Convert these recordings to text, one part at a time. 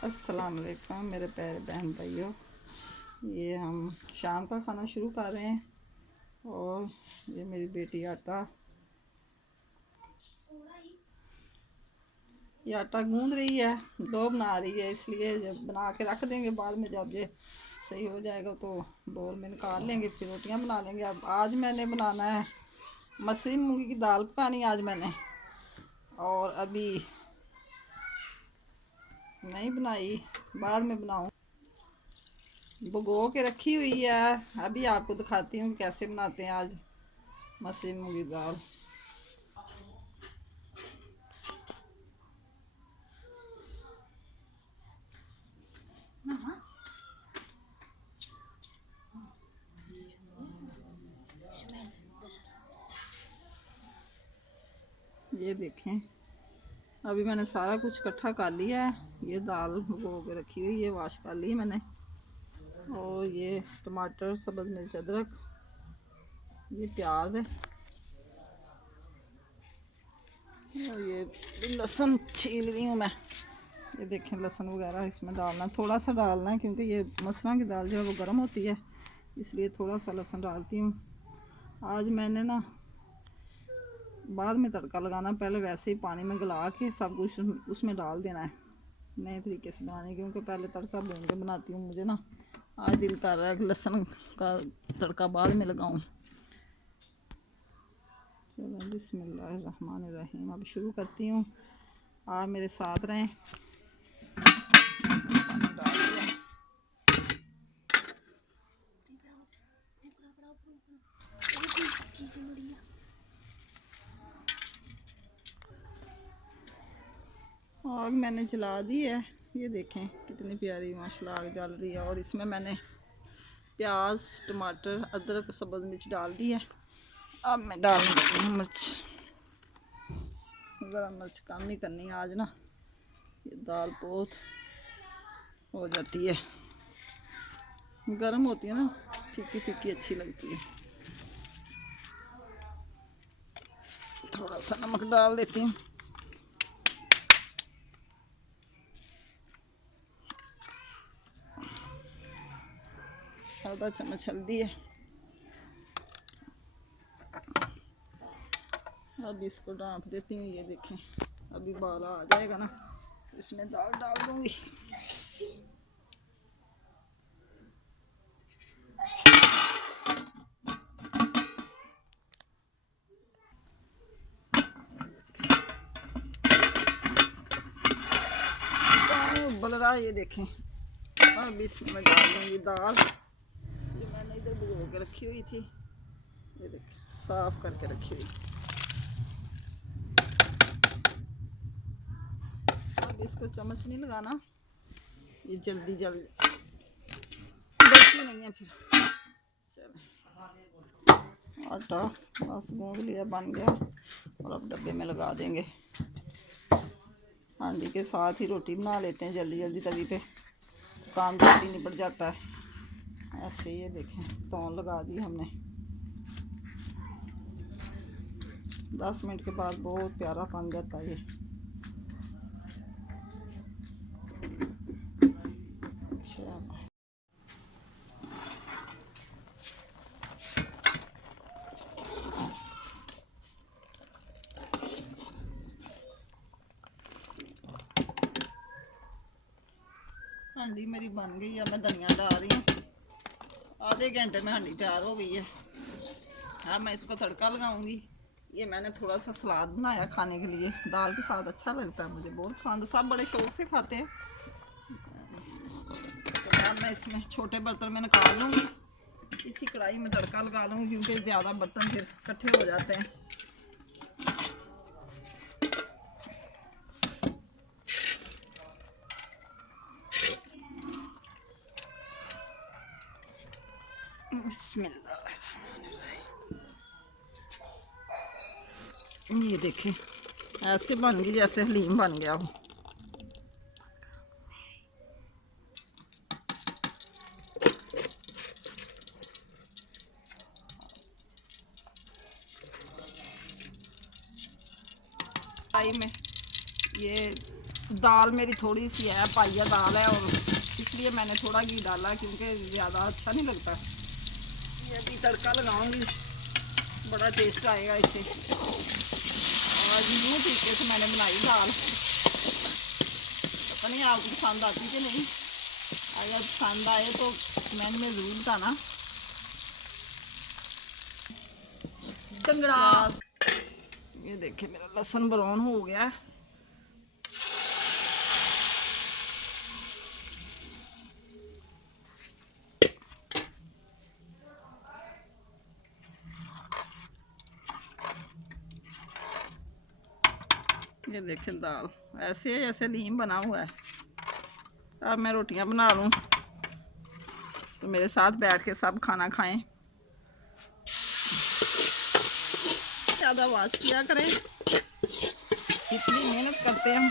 अस्सलाम वालेकुम मेरे प्यारे बहन भाइयों। ये हम शाम का खाना शुरू कर रहे हैं और ये मेरी बेटी आटा गूंद रही है, डो बना रही है। इसलिए जब बना के रख देंगे, बाद में जब ये सही हो जाएगा तो बोल में निकाल लेंगे, फिर रोटियां बना लेंगे। अब आज मैंने बनाना है मसूरी मूंगी की दाल पकानी आज मैंने, और अभी नहीं बनाई, बाद में बनाऊँ। भिगो के रखी हुई है, अभी आपको दिखाती हूँ कैसे बनाते हैं आज मसूरी मूंगी दाल। ये देखें, अभी मैंने सारा कुछ इकट्ठा कर लिया है। ये दाल भिगो के रखी हुई है, वाश कर ली मैंने। और ये टमाटर, सब्ज़ मिर्च, अदरक, ये प्याज है, और ये लहसुन छील रही हूँ मैं। ये देखें, लहसुन वगैरह इसमें डालना, थोड़ा सा डालना है क्योंकि ये मसरा की दाल जो है वो गर्म होती है, इसलिए थोड़ा सा लहसुन डालती हूँ। आज मैंने ना बाद में तड़का लगाना, पहले वैसे ही पानी में गला के सब कुछ उसमें डाल देना है नए तरीके से बनाने, क्योंकि पहले तड़का भून के बनाती हूँ। मुझे ना आज दिल कर रहा है कि लहसुन का तड़का बाद में लगाऊँ। चलो बिस्मिल्लाहिर्रहमानिर्रहीम, अब शुरू करती हूँ। आप मेरे साथ रहें। आग मैंने जला दी है, ये देखें कितनी प्यारी माशाल्लाह आग जल रही है। और इसमें मैंने प्याज, टमाटर, अदरक, सब्ज़ मिर्च डाल दी है। अब मैं डालने लगी हूँ मिर्च, ज़रा मिर्च कम ही करनी है आज ना, ये दाल बहुत हो जाती है, गर्म होती है ना, फीकी फीकी अच्छी लगती है। थोड़ा सा नमक डाल देती हूँ, आधा चम्मच हल्दी है। अब इसको ढाँप देती हूँ। ये देखें, अभी बाला आ जाएगा ना, इसमें दाल डाल दूँगी। उबल रहा है, ये देखें। अब इसमें मैं डाल दूँगी दाल, ये मैंने इधर भिगो के रखी हुई थी, ये देखें साफ करके रखी हुई। अब इसको चम्मच नहीं लगाना, ये जल्दी बचती नहीं है फिर। चलो आटा बस गूंद लिया, बन गया, और अब डब्बे में लगा देंगे। हांडी के साथ ही रोटी बना लेते हैं जल्दी जल्दी, तवी पे काम जल्दी निपट जाता है। ऐसे ये देखें, तौन लगा दी हमने। 10 मिनट के बाद बहुत प्यारा बन जाता है ये। अच्छा, हांडी मेरी बन गई है, मैं धनिया डाल रही हूँ। आधे घंटे में हांडी तैयार हो गई है। अब मैं इसको तड़का लगाऊंगी। ये मैंने थोड़ा सा सलाद बनाया खाने के लिए, दाल के साथ अच्छा लगता है, मुझे बहुत पसंद, सब बड़े शौक से खाते हैं। तो अब मैं इसमें छोटे बर्तन में निकाल लूँगी, इसी कढ़ाई में तड़का लगा लूँगी, क्योंकि ज़्यादा बर्तन फिर इकट्ठे हो जाते हैं। बिस्मिल्लाह, ये देखें ऐसे बन गई जैसे हलीम बन गया हो। कढ़ाई में ये दाल मेरी थोड़ी सी है, पाइया दाल है, और इसलिए मैंने थोड़ा घी डाला क्योंकि ज़्यादा अच्छा नहीं लगता। ये अभी तड़का लगाऊंगी, बड़ा टेस्ट आएगा इससे। और यूँ तरीके से मैंने बनाई दाल। पता नहीं आपको पसंद आती कि नहीं, अगर पसंद आए तो कमेंट में ज़रूर बताना। ये देखिए मेरा लहसुन ब्राउन हो गया। ये देखें दाल ऐसे है जैसे नीम बना हुआ है। अब मैं रोटियां बना लूँ तो मेरे साथ बैठ के सब खाना खाएं। ज़्यादा आवाज़ किया करें, इतनी मेहनत करते हैं।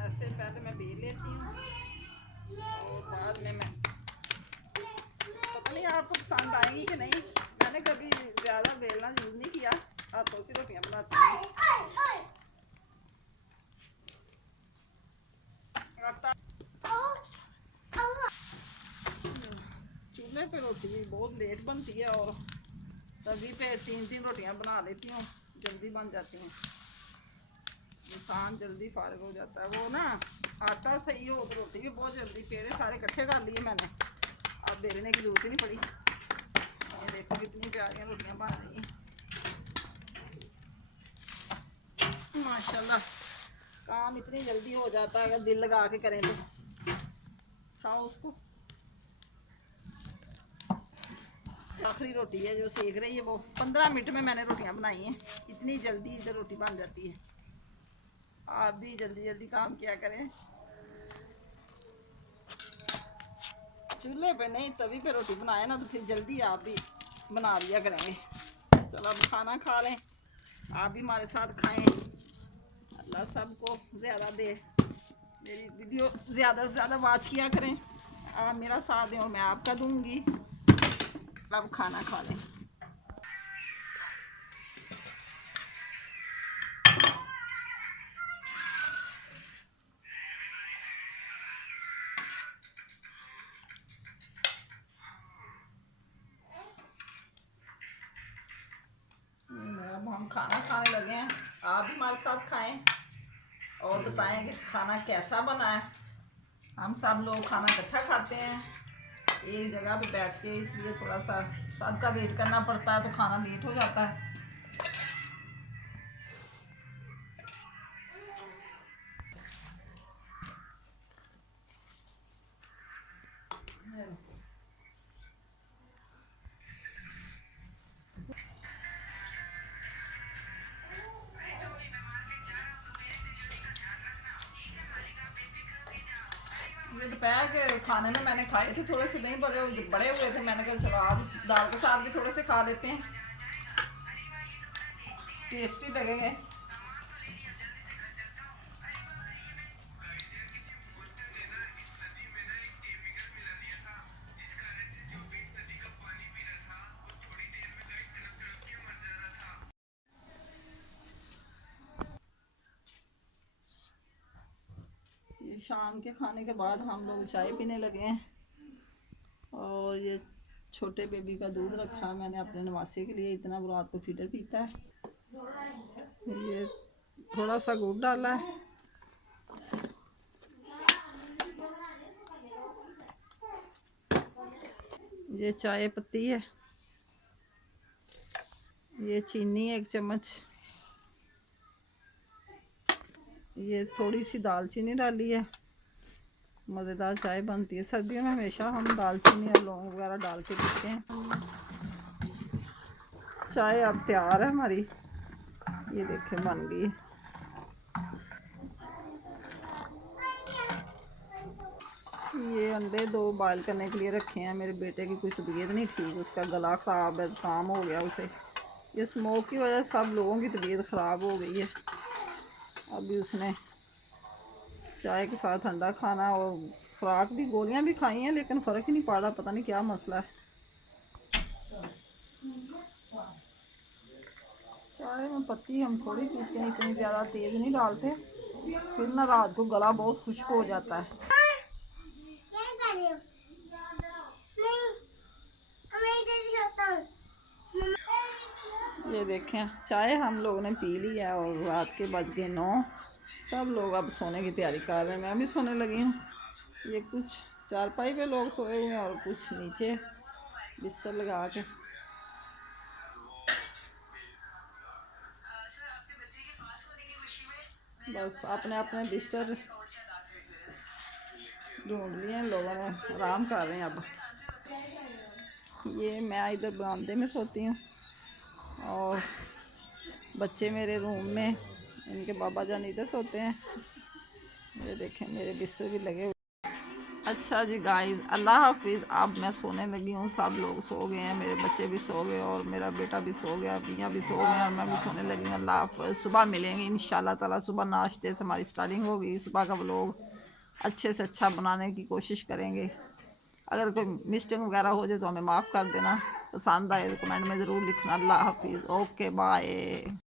ऐसे पहले मैं बेल लेती हूँ और बाद में मैं, पता नहीं आपको पसंद आएगी कि नहीं, मैंने कभी ज़्यादा बेलना यूज़ नहीं किया, हाथों से रोटियां बनाती हूँ। चूल्हे पे रोटी बहुत लेट बनती है और तभी पे 3-3 रोटियां बना लेती हूँ, जल्दी बन जाती हैं, इंसान जल्दी फारिग हो जाता है। वो ना आटा सही हो तो रोटी भी बहुत जल्दी, पेड़े सारे इकट्ठे कर लिए मैंने, अब बेलने की जरूरत ही नहीं पड़ी। ये देखो कितनी प्यारी रोटियां बन रही हैं माशाल्लाह। काम इतनी जल्दी हो जाता है अगर दिल लगा के करें तो। खाओ उसको। आखिरी रोटी है जो सेक रही है, वो 15 मिनट में मैंने रोटियां बनाई हैं, इतनी जल्दी इधर रोटी बन जाती है। आप भी जल्दी जल्दी काम किया करें। चूल्हे पे नहीं तवी पे रोटी बनाए ना तो फिर जल्दी आप भी बना लिया करेंगे। चलो अब खाना खा लें, आप भी हमारे साथ खाएं। अल्लाह सबको ज़्यादा दे, मेरी वीडियो ज़्यादा से ज़्यादा वॉच किया करें, आप मेरा साथ दें और मैं आपका दूंगी। अब खाना खा लें। अब हम खाना खाने लगे हैं, आप भी हमारे साथ खाएं और बताएं कि खाना कैसा बना है। हम सब लोग खाना इकट्ठा खाते हैं एक जगह पे बैठ के, इसलिए थोड़ा सा सबका वेट करना पड़ता है तो खाना लेट हो जाता है। ये दोपहर के खाने में मैंने खाए थे थोड़े से, नहीं बड़े हुए थे, मैंने कहा चलो आज दाल के साथ भी थोड़े से खा लेते हैं, टेस्टी लगेंगे। ये शाम के खाने के बाद हम लोग चाय पीने लगे हैं और ये छोटे बेबी का दूध रखा मैंने अपने नवासे के लिए, इतना वो रात को फीडर पीता है। ये थोड़ा सा गुड़ डाला है, ये चाय पत्ती है, ये चीनी 1 चम्मच, ये थोड़ी सी दालचीनी डाली है। मज़ेदार चाय बनती है, सर्दियों में हमेशा हम दालचीनी और लौंग वगैरह डाल के पीते हैं। चाय अब तैयार है हमारी, ये देखें बन गई। अंडे 2 बॉयल करने के लिए रखे हैं। मेरे बेटे की कोई तबीयत नहीं ठीक, उसका गला ख़राब है, काम हो गया उसे। ये स्मोक की वजह से सब लोगों की तबीयत ख़राब हो गई है। अभी उसने चाय के साथ अंडा खाना और खुराक भी, गोलियां भी खाई हैं, लेकिन फ़र्क ही नहीं पड़ रहा। पता नहीं क्या मसला है। चाय में पत्ती हम थोड़ी पीते हैं, इतनी ज़्यादा तेज़ नहीं डालते, फिर ना रात को गला बहुत खुश्क हो जाता है। ये देखें, चाय हम लोगों ने पी ली है और रात के बज गए 9। सब लोग अब सोने की तैयारी कर रहे हैं, मैं भी सोने लगी हूँ। ये कुछ चारपाई पे लोग सोए हुए हैं और कुछ नीचे बिस्तर लगा के। बस अपने अपने बिस्तर ढूंढ लिए हैं लोगों ने, आराम कर रहे हैं अब। ये मैं इधर बरामदे में सोती हूँ और बच्चे मेरे रूम में, इनके बाबा जान इधर सोते हैं। ये देखें मेरे बिस्तर भी लगे हुए। अच्छा जी गाइस, अल्लाह हाफिज़। अब मैं सोने लगी हूँ, सब लोग सो गए हैं, मेरे बच्चे भी सो गए और मेरा बेटा भी सो गया, मियाँ भी सो गए और मैं भी सोने लगी हूँ। अल्लाह हाफिज़। सुबह मिलेंगे इंशाल्लाह ताला। सुबह नाश्ते से हमारी स्टार्टिंग होगी। सुबह का व्लॉग अच्छे से अच्छा बनाने की कोशिश करेंगे। अगर कोई मिस्टेक वगैरह हो जाए तो हमें माफ़ कर देना। पसंद आए तो कमेंट में ज़रूर लिखना। अल्लाह हाफिज़। Okay bye.